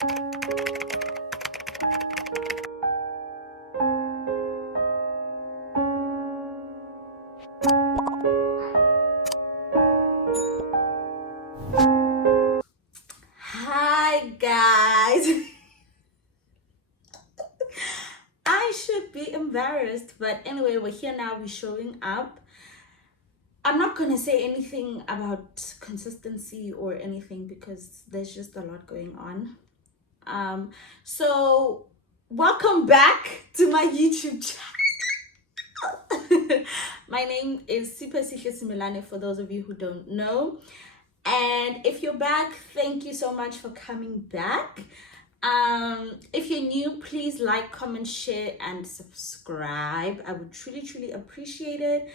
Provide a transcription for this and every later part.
Hi guys. I should be embarrassed, but anyway, we're here now. We're showing up. I'm not gonna say anything about consistency or anything because there's just a lot going on. So welcome back to my YouTube channel. My name is Super Similane for those of you who don't know. And if you're back, thank you so much for coming back. If you're new, please like, comment, share, and subscribe. I would truly appreciate it.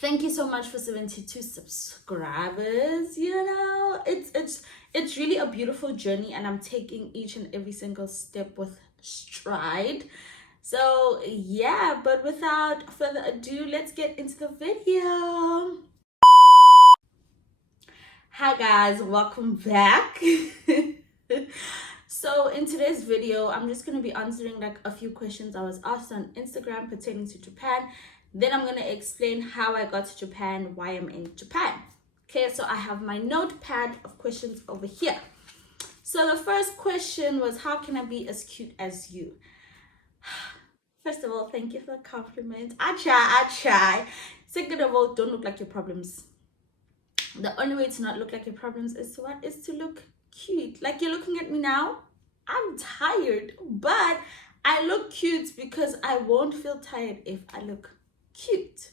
Thank you so much for 72 subscribers. You know, it's really a beautiful journey, and I'm taking each and every single step with stride. So yeah, but without further ado, let's get into the video. Hi guys, welcome back. So in today's video, I'm just going to be answering like a few questions I was asked on Instagram pertaining to Japan. Then I'm going to explain how I got to Japan, why I'm in Japan. Okay, so I have my notepad of questions over here. So the first question was, how can I be as cute as you? First of all, thank you for the compliment. I try. Second of all, don't look like your problems. The only way to not look like your problems is to what? Is to look cute. Like you're looking at me now. I'm tired, but I look cute because I won't feel tired if I look cute.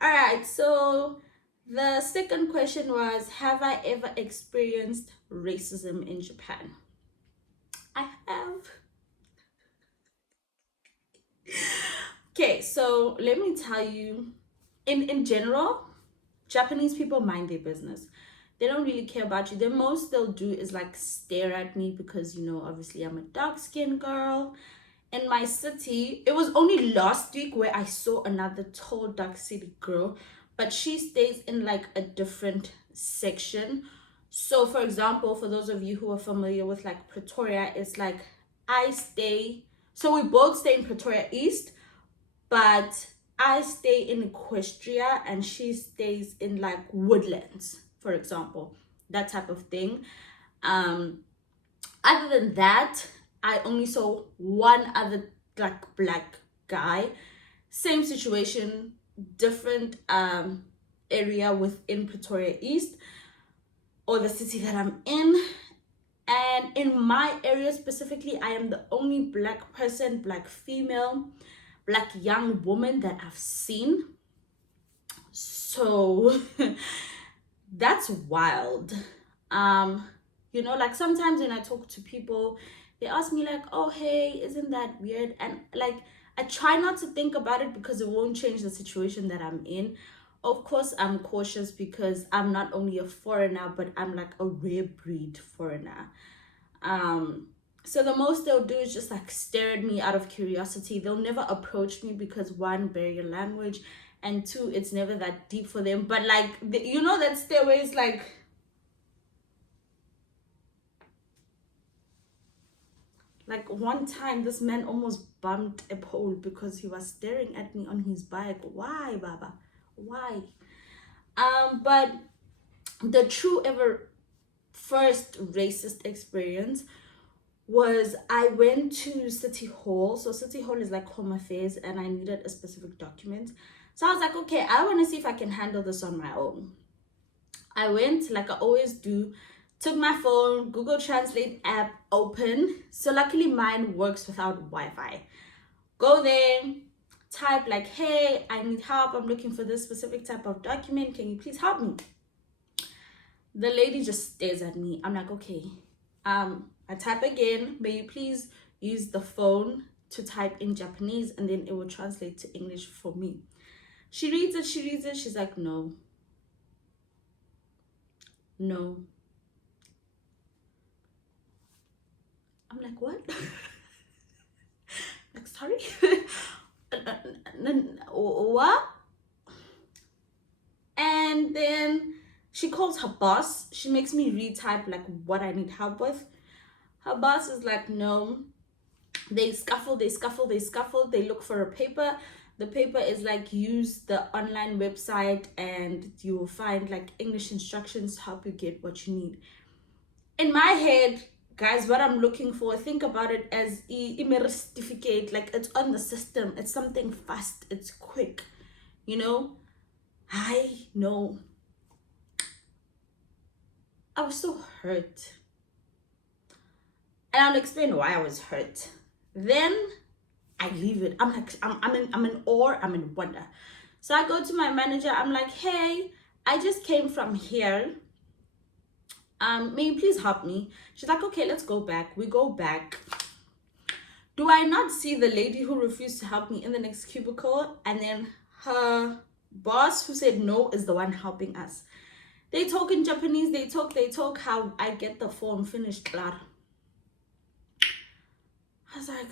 All right, so the second question was, have I ever experienced racism in Japan? I have. Okay, so let me tell you, in general, Japanese people mind their business. They don't really care about you. The most they'll do is like stare at me because, you know, obviously I'm a dark-skinned girl. In my city, it was only last week where I saw another tall, dark-city girl, but she stays in like a different section. So for example, for those of you who are familiar with like Pretoria, it's like so we both stay in Pretoria East, but I stay in Equestria and she stays in like Woodlands, for example, that type of thing. Other than that, I only saw one other like black guy, same situation, different area within Pretoria East or the city that I'm in. And in my area specifically, I am the only black person, black female, black young woman that I've seen. So that's wild. You know, like sometimes when I talk to people, they ask me like, oh hey, isn't that weird? And like I try not to think about it because it won't change the situation that I'm in. Of course, I'm cautious because I'm not only a foreigner, but I'm like a rare breed foreigner. So the most they'll do is just like stare at me out of curiosity. They'll never approach me because one, barrier language, and two, it's never that deep for them. But like, you know, that stairway is like one time this man almost bumped a pole because he was staring at me on his bike. Why, Baba? Why? But the true ever first racist experience was I went to City Hall. So City Hall is like Home Affairs, and I needed a specific document. So I was like, okay, I want to see if I can handle this on my own. I went like I always do, took my phone, Google Translate app open. So luckily mine works without Wi-Fi. Go there, type like, hey, I need help. I'm looking for this specific type of document. Can you please help me? The lady just stares at me. I'm like, okay. I type again. May you please use the phone to type in Japanese and then it will translate to English for me. She reads it. She's like, no. I'm like, what? Like, sorry? What? And then she calls her boss. She makes me retype like what I need help with. Her boss is like, no. They scuffle, they scuffle, they scuffle. They look for a paper. The paper is like, use the online website and you will find like English instructions to help you get what you need. In my head, guys, what I'm looking for, think about it as email certificate. Like, it's on the system. It's something fast. It's quick. You know? I know. I was so hurt. And I'll explain why I was hurt. Then I leave it. I'm like, I'm in awe, I'm in wonder. So I go to my manager. I'm like, hey, I just came from here. May you please help me? She's like, okay, let's go back. We go back. Do I not see the lady who refused to help me in the next cubicle? And then her boss who said no is the one helping us. They talk in Japanese. They talk how I get the form finished. Claro. I was like,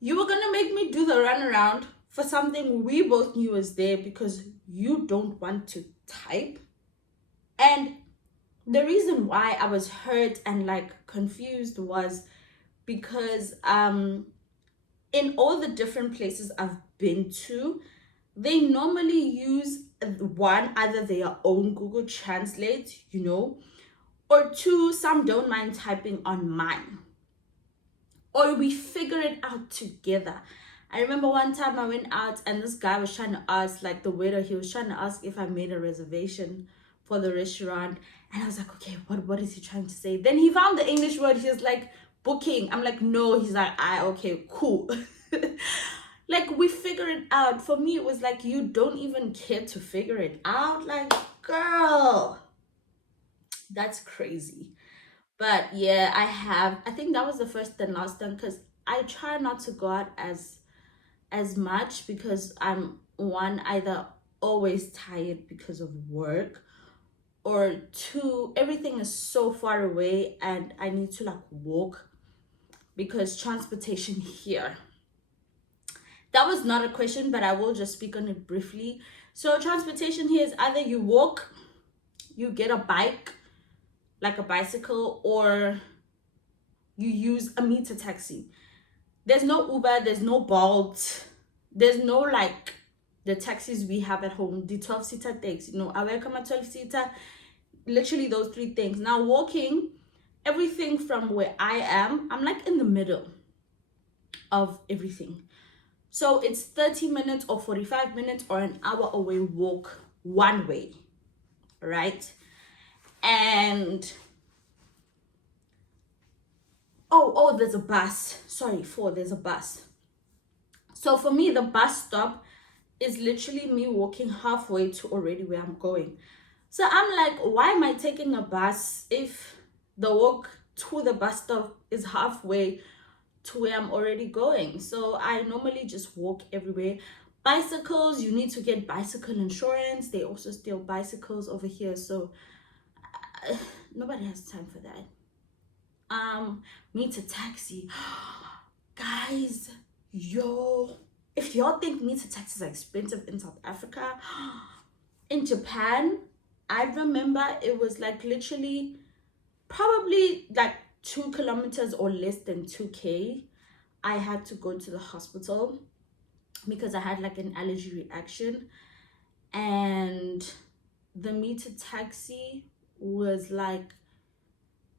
you were gonna make me do the runaround for something we both knew was there because you don't want to type. And the reason why I was hurt and like confused was because in all the different places I've been to, they normally use one, either their own Google Translate, you know, or two, some don't mind typing on mine, or we figure it out together. I remember one time I went out and this guy was trying to ask, like the waiter, he was trying to ask if I made a reservation for the restaurant. And I was like, okay, what is he trying to say? Then he found the English word. He was like, booking. I'm like, no. He's like, okay, cool. Like, we figure it out. For me, it was like, you don't even care to figure it out. Like, girl, that's crazy. But yeah, I think that was the first and last time, because I try not to go out as much because I'm one, either always tired because of work, or two, everything is so far away and I need to like walk because transportation here. That was not a question, but I will just speak on it briefly. So transportation here is either you walk, you get a bike, like a bicycle, or you use a meter taxi. There's no Uber, there's no Bolt, there's no like the taxis we have at home, the 12-seater taxi. No, I welcome a 12-seater, literally those three things. Now walking, everything from where I am, I'm like in the middle of everything. So it's 30 minutes or 45 minutes or an hour away walk one way, right? And oh, there's a bus. Sorry, there's a bus. So for me, the bus stop is literally me walking halfway to already where I'm going. So I'm like, why am I taking a bus if the walk to the bus stop is halfway to where I'm already going? So I normally just walk everywhere. Bicycles, you need to get bicycle insurance. They also steal bicycles over here. So nobody has time for that. Meter taxi. Guys, if y'all think meter taxis are expensive in South Africa, in Japan, I remember it was like literally probably like 2 kilometers or less than 2K. I had to go to the hospital because I had like an allergy reaction, and the meter taxi was like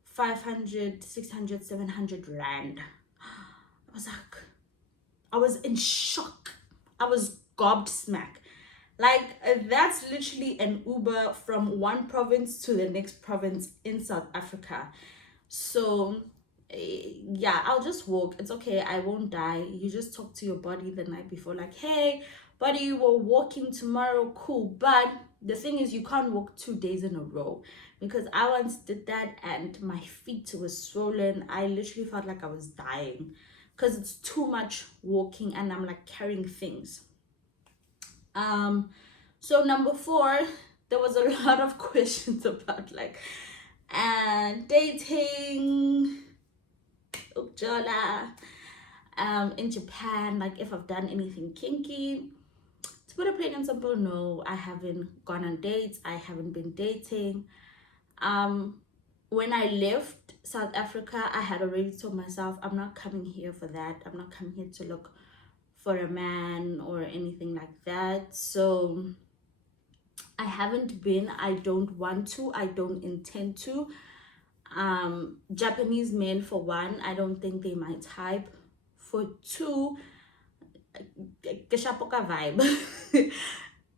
500, 600, 700 rand. I was in shock. I was gobsmacked. Like, that's literally an Uber from one province to the next province in South Africa. So yeah, I'll just walk. It's okay, I won't die. You just talk to your body the night before, like, hey buddy, we're walking tomorrow, cool. But the thing is, you can't walk 2 days in a row, because I once did that and my feet were swollen. I literally felt like I was dying because it's too much walking and I'm like carrying things. So number 4, there was a lot of questions about like dating, in Japan, like if I've done anything kinky. To put it plain and simple, no, I haven't gone on dates. I haven't been dating. When I left South Africa, I had already told myself, I'm not coming here for that. I'm not coming here to look for a man or anything like that. So I haven't been. I don't want to. I don't intend to. Japanese men, for one, I don't think they my type. For two, Geshapoka vibe.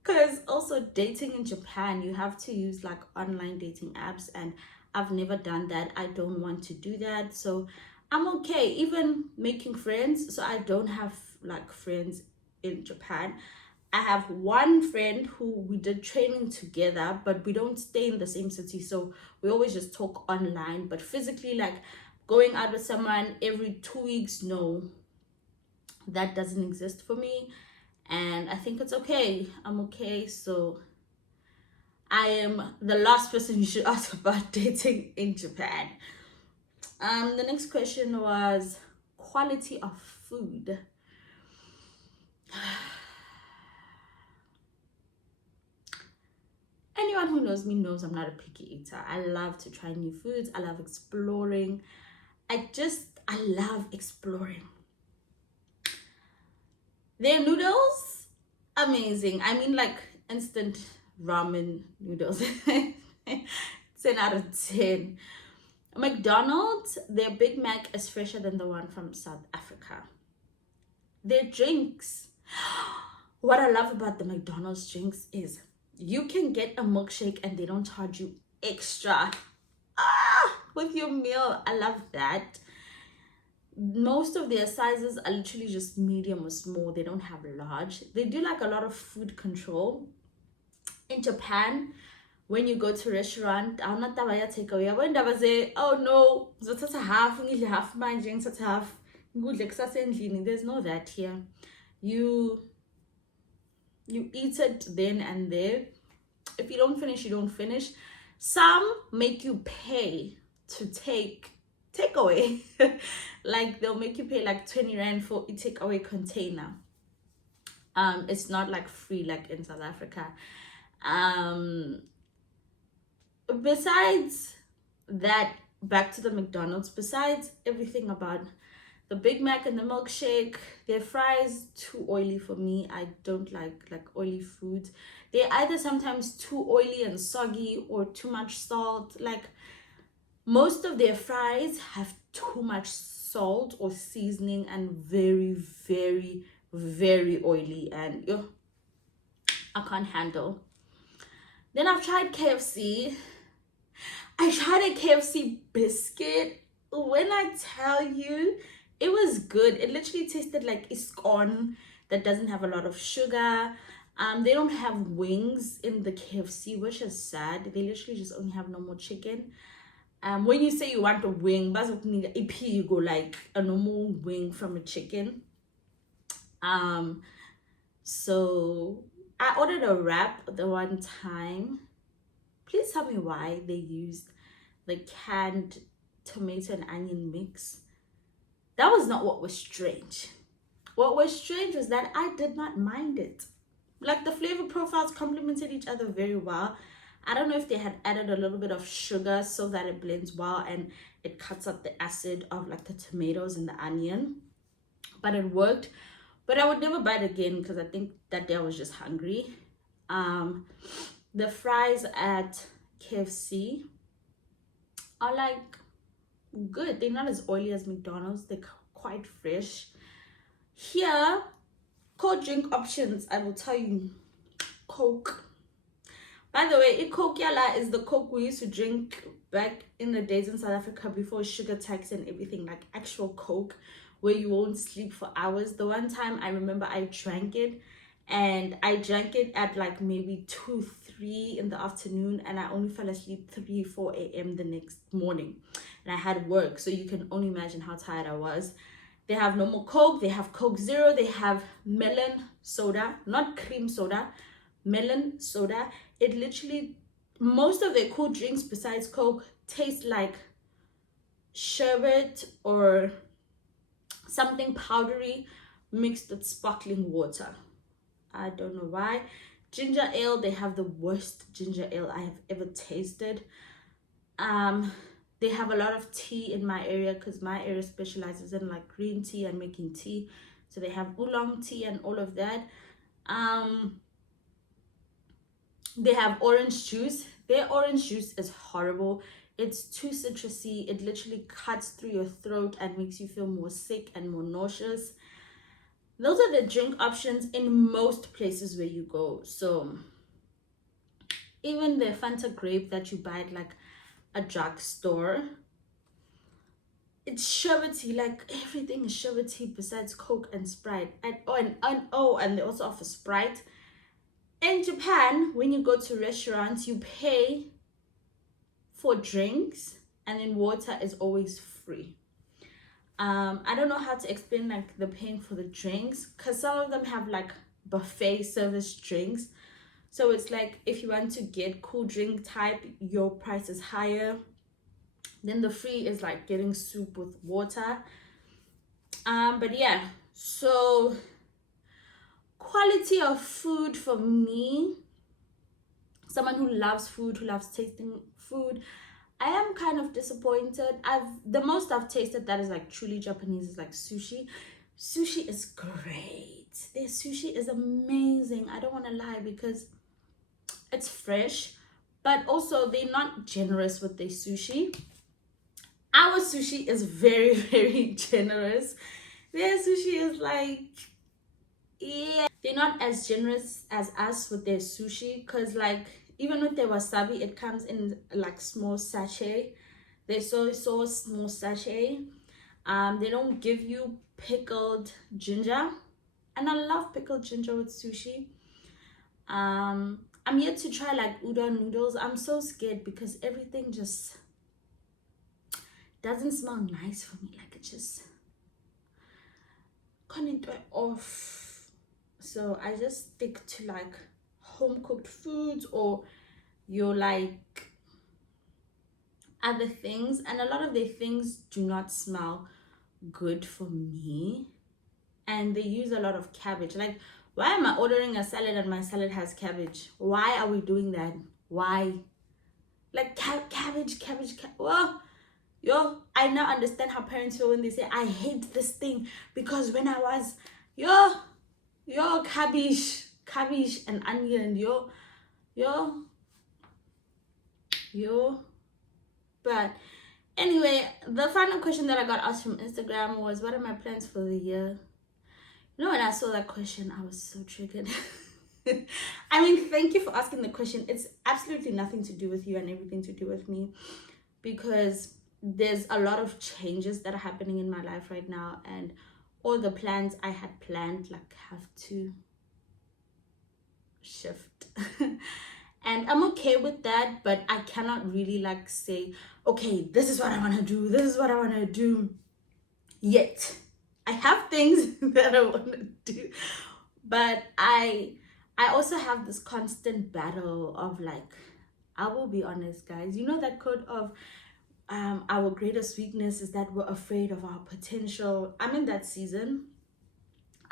Because also dating in Japan, you have to use like online dating apps, and I've never done that. I don't want to do that. So I'm okay even making friends. So I don't have like friends in Japan. I have one friend who we did training together, but we don't stay in the same city. So we always just talk online. But physically, like going out with someone every 2 weeks, no, that doesn't exist for me. And I think it's okay. I'm okay. So I am the last person you should ask about dating in Japan. The next question was quality of food. Anyone who knows me knows I'm not a picky eater. I love to try new foods. I love exploring. I love exploring. Their noodles, amazing. I mean, like instant ramen noodles. 10 out of 10. McDonald's, their Big Mac is fresher than the one from South Africa. Their drinks. What I love about the McDonald's drinks is you can get a milkshake and they don't charge you extra with your meal. I love that. Most of their sizes are literally just medium or small. They don't have large. They do like a lot of food control. In Japan, when you go to a restaurant, I'm not takeaway. When they say, oh no, that's a half, half my drinks, that's half. There's no that here. You eat it then and there. If you don't finish, you don't finish. Some make you pay to take takeaway. Like they'll make you pay like 20 rand for a takeaway container. It's not like free like in South Africa. Besides that, back to the McDonald's, besides everything about the Big Mac and the milkshake, their fries too oily for me. I don't like oily foods. They're either sometimes too oily and soggy or too much salt. Like most of their fries have too much salt or seasoning and very, very, very oily, and I can't handle. Then I've tried KFC. I tried a KFC biscuit. When I tell you, it was good. It literally tasted like a scone that doesn't have a lot of sugar. They don't have wings in the KFC, which is sad. They literally just only have normal chicken. When you say you want a wing, you go like a normal wing from a chicken. So I ordered a wrap the one time. Please tell me why they used the canned tomato and onion mix. That was not what was strange. What was strange was that I did not mind it. Like the flavor profiles complemented each other very well. I don't know if they had added a little bit of sugar so that it blends well and it cuts out the acid of like the tomatoes and the onion. But it worked. But I would never buy it again because I think that day I was just hungry. The fries at KFC are like good. They're not as oily as McDonald's. They're quite fresh. Here, cold drink options, I will tell you. Coke. By the way, Coke Yala is the Coke we used to drink back in the days in South Africa before sugar tax and everything, like actual Coke where you won't sleep for hours. The one time I remember I drank it, and I drank it at like maybe 2, 3 in the afternoon, and I only fell asleep 3, 4 a.m. the next morning, and I had work, so you can only imagine how tired I was. They have normal Coke, they have Coke Zero, they have melon soda, not cream soda, melon soda. It literally, most of their cool drinks besides Coke taste like sherbet or something powdery mixed with sparkling water. I don't know why. Ginger ale, they have the worst ginger ale I have ever tasted. They have a lot of tea in my area because my area specializes in like green tea and making tea. So they have oolong tea and all of that. They have orange juice. Their orange juice is horrible. It's too citrusy. It literally cuts through your throat and makes you feel more sick and more nauseous. Those are the drink options in most places where you go. So even the Fanta grape that you buy at like a drugstore, it's sherbety. Like everything is sherbety besides Coke and Sprite. And they also offer Sprite. In Japan, when you go to restaurants, you pay for drinks and then water is always free. I don't know how to explain like the paying for the drinks because some of them have like buffet service drinks. So it's like if you want to get cool drink type, your price is higher. Then the free is like getting soup with water. But yeah, so quality of food for me, someone who loves food, who loves tasting food, I am kind of disappointed. The most I've tasted that is like truly Japanese is like sushi. Sushi is great. Their sushi is amazing. I don't want to lie because it's fresh, but also they're not generous with their sushi. Our sushi is very, very generous. Their sushi is like, yeah, they're not as generous as us with their sushi because like even with their wasabi, it comes in like small sachet. Their soy sauce, small sachet. They don't give you pickled ginger, and I love pickled ginger with sushi. I'm yet to try like udon noodles. I'm so scared because everything just doesn't smell nice for me. Like it just can't off. So I just stick to like home cooked foods or your like other things, and a lot of their things do not smell good for me, and they use a lot of cabbage. Like, why am I ordering a salad and my salad has cabbage? Why are we doing that? Why? Like cabbage. Well, yo, I now understand how parents feel when they say I hate this thing because when I was yo cabbage and onion, yo. But anyway, the final question that I got asked from Instagram was, what are my plans for the year? You know, when I saw that question, I was so triggered. I mean, thank you for asking the question. It's absolutely nothing to do with you and everything to do with me, because there's a lot of changes that are happening in my life right now, and all the plans I had planned like have to shift. And I'm okay with that, but I cannot really like say, okay, this is what I want to do yet. I have things that I want to do, but I also have this constant battle of like, I will be honest, guys, you know that quote of our greatest weakness is that we're afraid of our potential. I'm in that season.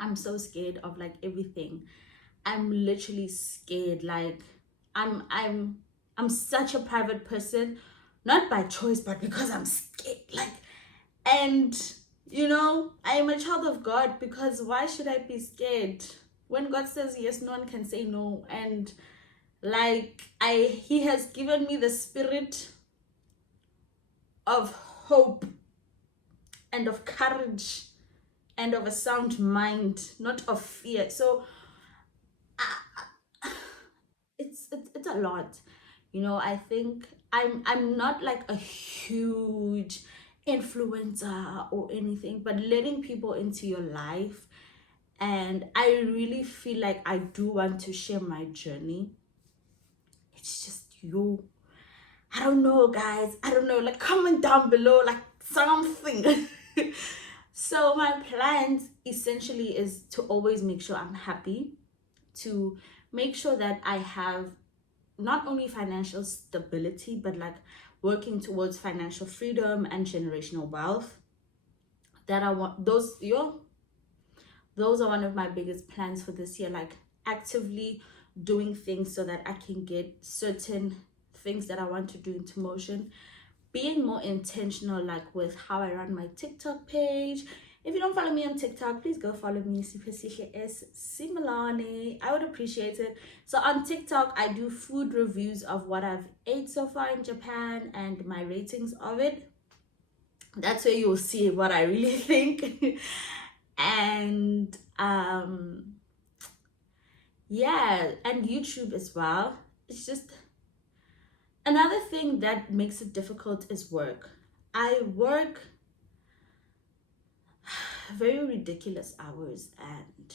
I'm so scared of like everything. I'm literally scared. Like I'm such a private person, not by choice, but because I'm scared. Like, and you know, I am a child of God, because why should I be scared? When God says yes, no one can say no. And like He has given me the spirit of hope and of courage and of a sound mind, not of fear. So it's a lot, you know. I think I'm not like a huge influencer or anything, but letting people into your life, and I really feel like I do want to share my journey. It's just you. I don't know, guys. I don't know. Like, comment down below, like something. So my plans essentially is to always make sure I'm happy, to make sure that I have not only financial stability, but like working towards financial freedom and generational wealth. That I want those are one of my biggest plans for this year. Like, actively doing things so that I can get certain things that I want to do into motion. Being more intentional, like with how I run my TikTok page. If you don't follow me on TikTok, please go follow me, S Similane. I would appreciate it. So on TikTok, I do food reviews of what I've ate so far in Japan and my ratings of it. That's where you'll see what I really think. And yeah, and YouTube as well. It's just another thing that makes it difficult is work. I work very ridiculous hours and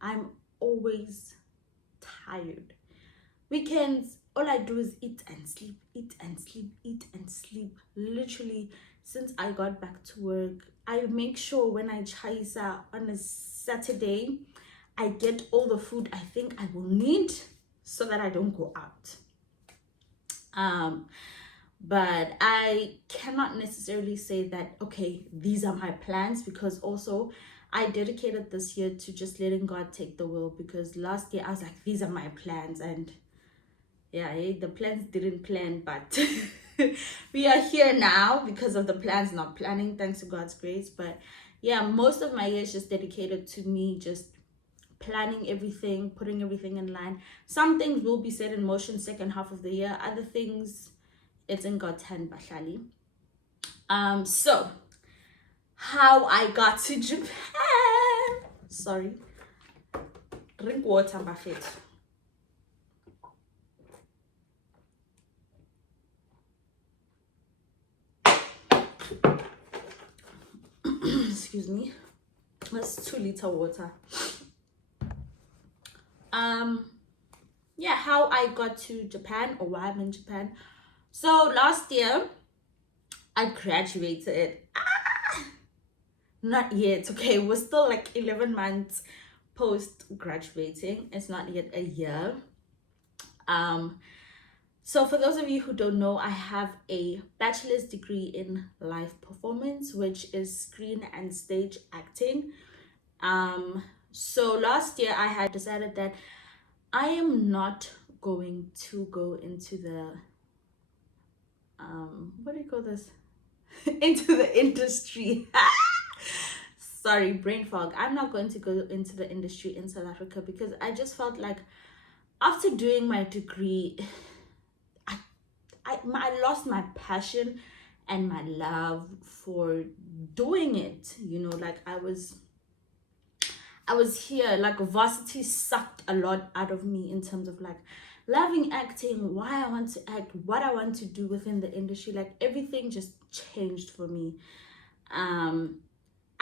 I'm always tired. Weekends, all I do is eat and sleep, eat and sleep, eat and sleep. Literally, since I got back to work, I make sure when I chaisa on a Saturday, I get all the food I think I will need so that I don't go out. But I cannot necessarily say that, okay, these are my plans, because also I dedicated this year to just letting God take the wheel, because last year I was like, these are my plans, and yeah, the plans didn't plan, but we are here now because of the plans not planning, thanks to God's grace. But yeah, most of my year is just dedicated to me just planning everything, putting everything in line. Some things will be set in motion second half of the year, other things it's in God's hand, Bashali. So how I got to Japan. Sorry. Drink water, Buffett. Excuse me. That's 2-liter water. Yeah, how I got to Japan, or why I'm in Japan. So last year I graduated. Not yet. Okay, we're still like 11 months post graduating. It's not yet a year. So for those of you who don't know, I have a bachelor's degree in live performance, which is screen and stage acting. So last year I had decided that I am not going to go into the what do you call this? Into the industry. Sorry, brain fog. I'm not going to go into the industry in South Africa, because I just felt like after doing my degree, I lost my passion and my love for doing it. You know, like I was here, like varsity sucked a lot out of me in terms of like loving acting, why I want to act, what I want to do within the industry. Like everything just changed for me.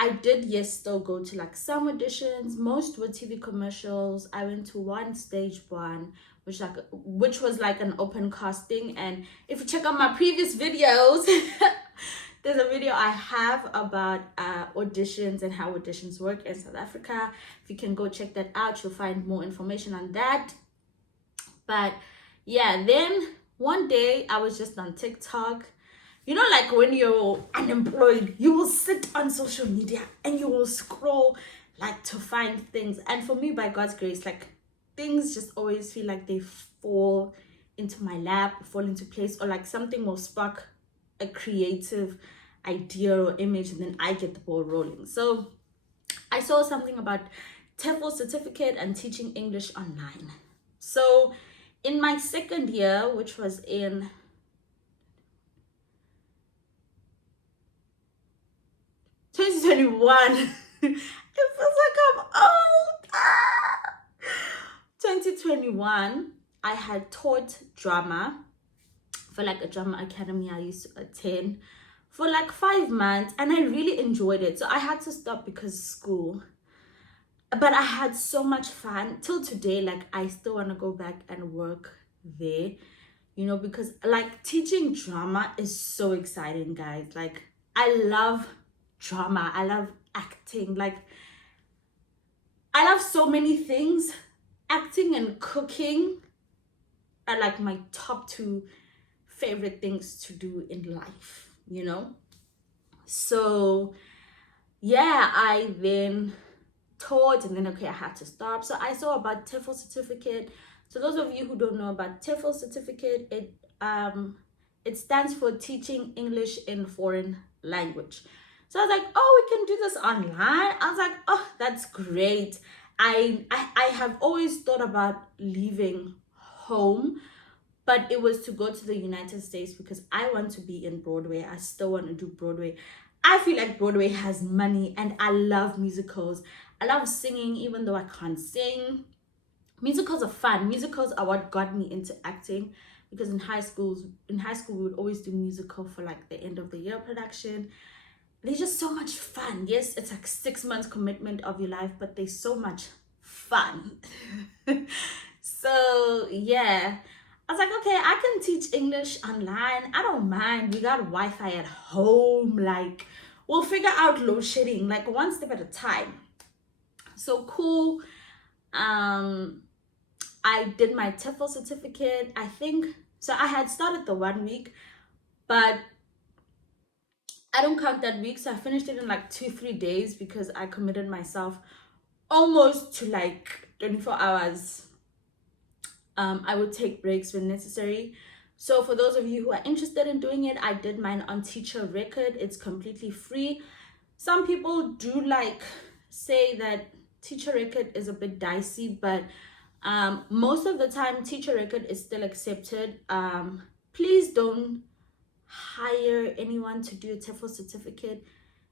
I did, yes, still go to like some auditions. Most were TV commercials. I went to one stage one, which was like an open casting. And if you check out my previous videos, there's a video I have about auditions and how auditions work in South Africa. If you can go check that out, you'll find more information on that. But yeah, then one day I was just on TikTok. You know, like when you're unemployed, you will sit on social media and you will scroll like to find things. And for me, by God's grace, like things just always feel like they fall into my lap, fall into place, or like something will spark a creative idea or image, and then I get the ball rolling. So I saw something about TEFL certificate and teaching English online. So in my second year, which was in 2021, it feels like I'm old. 2021, I had taught drama for like a drama academy I used to attend for like 5 months, and I really enjoyed it. So I had to stop because of school, but I had so much fun till today. Like I still want to go back and work there, you know, because like teaching drama is so exciting, guys. Like I love drama, I love acting, like I love so many things. Acting and cooking are like my top 2 favorite things to do in life, you know. So yeah, I then taught, and then okay, I had to stop. So I saw about TEFL certificate. So those of you who don't know about TEFL certificate, it stands for Teaching English in Foreign Language. So I was like, oh, we can do this online. I was like, oh, that's great. I have always thought about leaving home, but it was to go to the United States because I want to be in Broadway. I still want to do Broadway. I feel like Broadway has money, and I love musicals. I love singing, even though I can't sing. Musicals are fun. Musicals are what got me into acting, because in high school we would always do musical for like the end of the year production. They're just so much fun. Yes, it's like 6 months commitment of your life, but they're so much fun. So yeah, I was like, okay, I can teach English online. I don't mind. We got Wi-Fi at home. Like, we'll figure out load shedding, like one step at a time. So cool. I did my TEFL certificate. I think so. I had started the 1 week, but I don't count that week. So I finished it in like 2-3 days because I committed myself almost to like 24 hours. I would take breaks when necessary. So for those of you who are interested in doing it, I did mine on Teacher Record. It's completely free. Some people do like say that Teacher Record is a bit dicey, but most of the time Teacher Record is still accepted. Please don't hire anyone to do a TEFL certificate.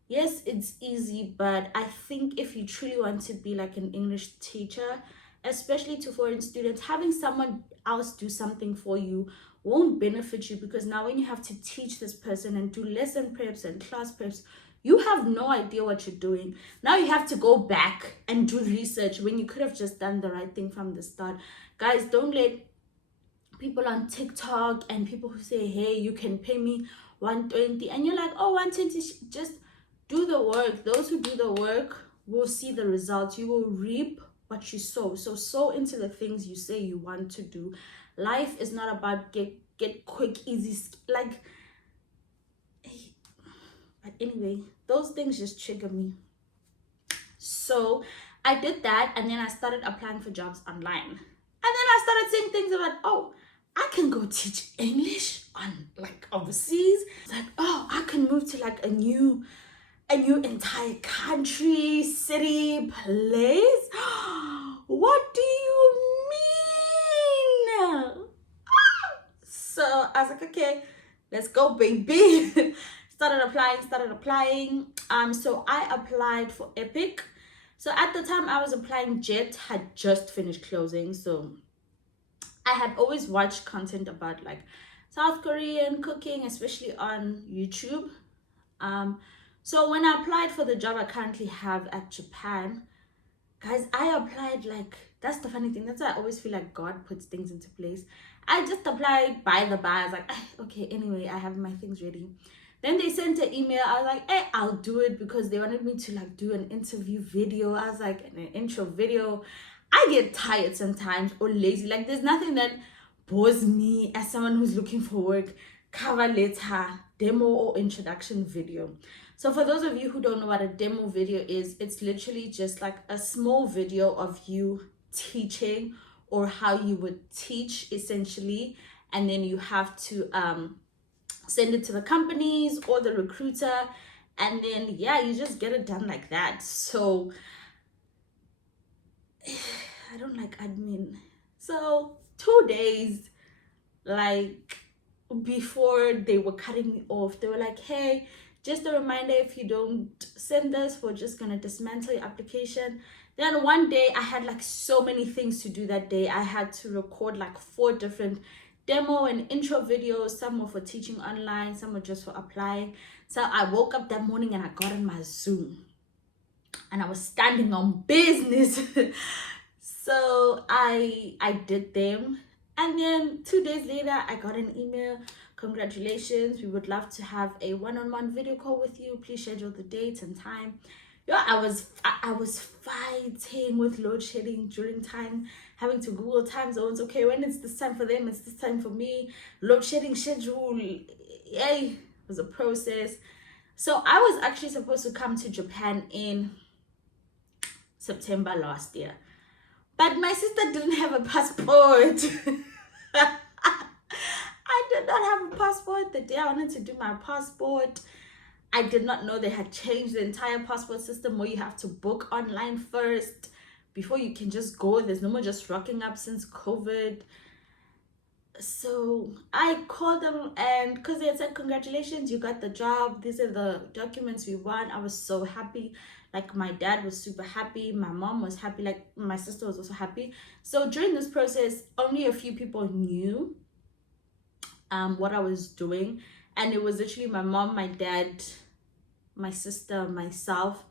Yes, it's easy, but I think if you truly want to be like an English teacher, especially to foreign students, having someone else do something for you won't benefit you, because now when you have to teach this person and do lesson preps and class preps, you have no idea what you're doing. Now you have to go back and do research when you could have just done the right thing from the start. Guys, don't let people on TikTok and people who say, hey, you can pay me 120, and you're like, oh, 120, just do the work. Those who do the work will see the results. You will reap what you sow. So sow into the things you say you want to do. Life is not about get quick, easy, like, but anyway, those things just trigger me. So I did that, and then I started applying for jobs online. And then I started seeing things about, oh, I can go teach English on like overseas. It's like, oh, I can move to like a new entire country, city, place. What do you mean? So I was like, okay, let's go, baby. started applying. So I applied for Epic. So at the time I was applying, Jet had just finished closing. So I had always watched content about like South Korean cooking, especially on YouTube. So when I applied for the job I currently have at Japan, guys, I applied like, that's the funny thing. That's why I always feel like God puts things into place. I just applied by the by. I was like, okay, anyway, I have my things ready. Then they sent an email. I was like, hey, I'll do it, because they wanted me to like do an interview video. I was like, an intro video. I get tired sometimes, or lazy. Like, there's nothing that bores me as someone who's looking for work. Cover letter, demo, or introduction video. So for those of you who don't know what a demo video is, it's literally just like a small video of you teaching, or how you would teach essentially, and then you have to send it to the companies or the recruiter, and then yeah, you just get it done like that. So I don't like admin. So 2 days like before they were cutting me off, they were like, hey, just a reminder, if you don't send this, we're just gonna dismantle your application. Then one day I had like so many things to do that day. I had to record like 4 different demo and intro videos. Some were for teaching online, some were just for applying. So I woke up that morning and I got on my Zoom and I was standing on business. So I did them, and then 2 days later I got an email. Congratulations, we would love to have a one-on-one video call with you. Please schedule the date and time. Yeah, I was fighting with load shedding during time, having to Google time zones. Okay, when it's this time for them, it's this time for me. Load shedding schedule, yay, it was a process. So I was actually supposed to come to Japan in September last year. But my sister didn't have a passport. I did not have a passport the day I wanted to do my passport. I did not know they had changed the entire passport system where you have to book online first before you can just go. There's no more just rocking up since COVID. So I called them, and because they had said, congratulations, you got the job. These are the documents we want. I was so happy. Like, my dad was super happy. My mom was happy. Like, my sister was also happy. So during this process, only a few people knew what I was doing. And it was literally my mom, my dad, my sister, myself,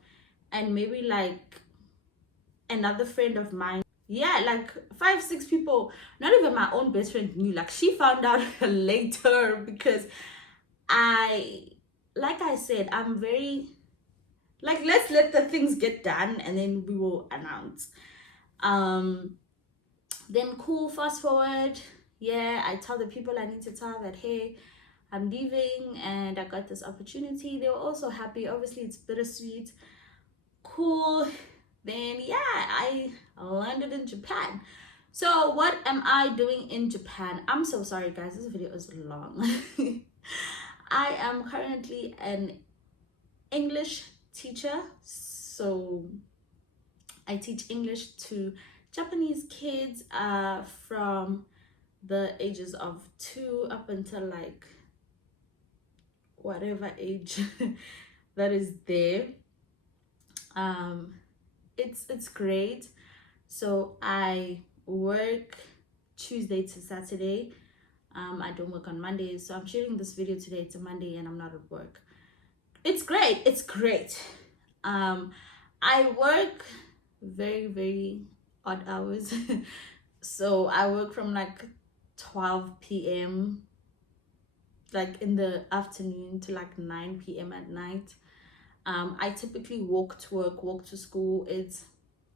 and maybe like another friend of mine. Yeah, like 5-6 people. Not even my own best friend knew. Like, she found out later, because like I said, I'm very like, let's let the things get done and then we will announce. Then cool, fast forward, yeah, I tell the people I need to tell that, hey, I'm leaving and I got this opportunity. They were also happy. Obviously, it's bittersweet. Cool. Then yeah, I landed in Japan. So what am I doing in Japan? I'm so sorry, guys, this video is long. I am currently an English teacher, so I teach English to Japanese kids from the ages of 2 up until like whatever age that is there. It's great. So I work Tuesday to Saturday. I don't work on Mondays, so I'm shooting this video today. It's a Monday and I'm not at work. It's great. It's great. I work very, very odd hours. So I work from like 12 p.m. like in the afternoon to like 9 p.m. at night. I typically walk to work, walk to school. It's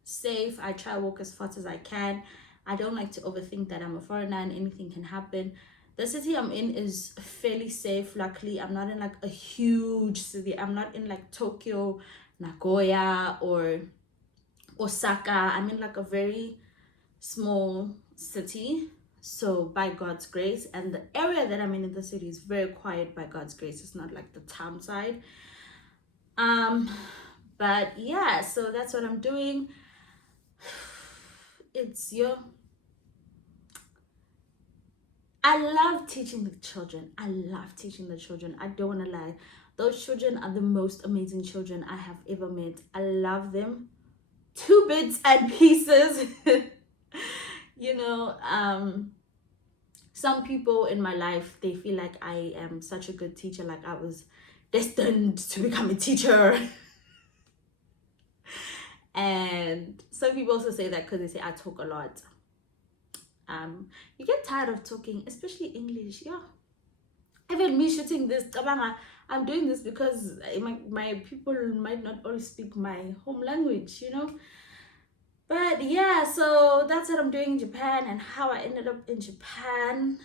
safe. I try to walk as fast as I can. I don't like to overthink that I'm a foreigner and anything can happen. The city I'm in is fairly safe. Luckily, I'm not in like a huge city. I'm not in like Tokyo, Nagoya, or Osaka. I'm in like a very small city. So by God's grace, and the area that I'm in the city is very quiet by God's grace. It's not like the town side. But yeah, so that's what I'm doing. I love teaching the children. I love teaching the children. I don't want to lie. Those children are the most amazing children I have ever met. I love them to bits and pieces. You know, some people in my life, they feel like I am such a good teacher, like I was destined to become a teacher. And some people also say that because they say I talk a lot. You get tired of talking, especially English. Yeah, even me shooting this, I'm doing this because my people might not all speak my home language, you know. But yeah, so that's what I'm doing in Japan and how I ended up in Japan.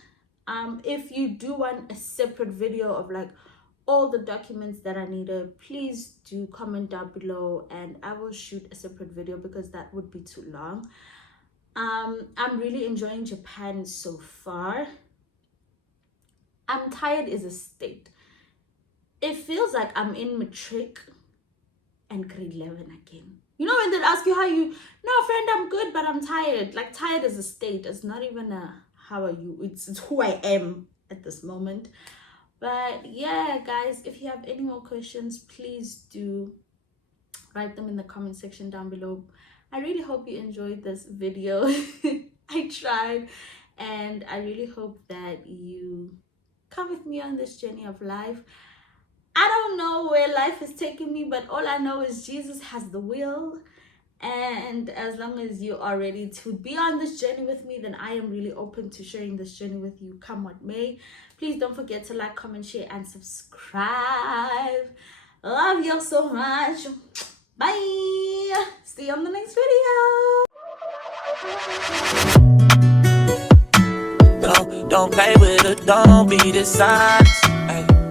If you do want a separate video of like all the documents that I needed, please do comment down below and I will shoot a separate video because that would be too long. I'm really enjoying Japan so far. I'm tired is a state. It feels like I'm in matric and grade 11 again. You know when they ask you how you, no friend, I'm good, but I'm tired. Like, tired is a state. It's not even a how are you. It's who I am at this moment. But yeah, guys, if you have any more questions, please do write them in the comment section down below. I really hope you enjoyed this video. I tried, and I really hope that you come with me on this journey of life. I don't know where life is taking me, but all I know is Jesus has the will. And as long as you are ready to be on this journey with me, then I am really open to sharing this journey with you, come what may. Please don't forget to like, comment, share, and subscribe. Love you so much. Bye. See you on the next video. Don't play with it, don't be dishonest.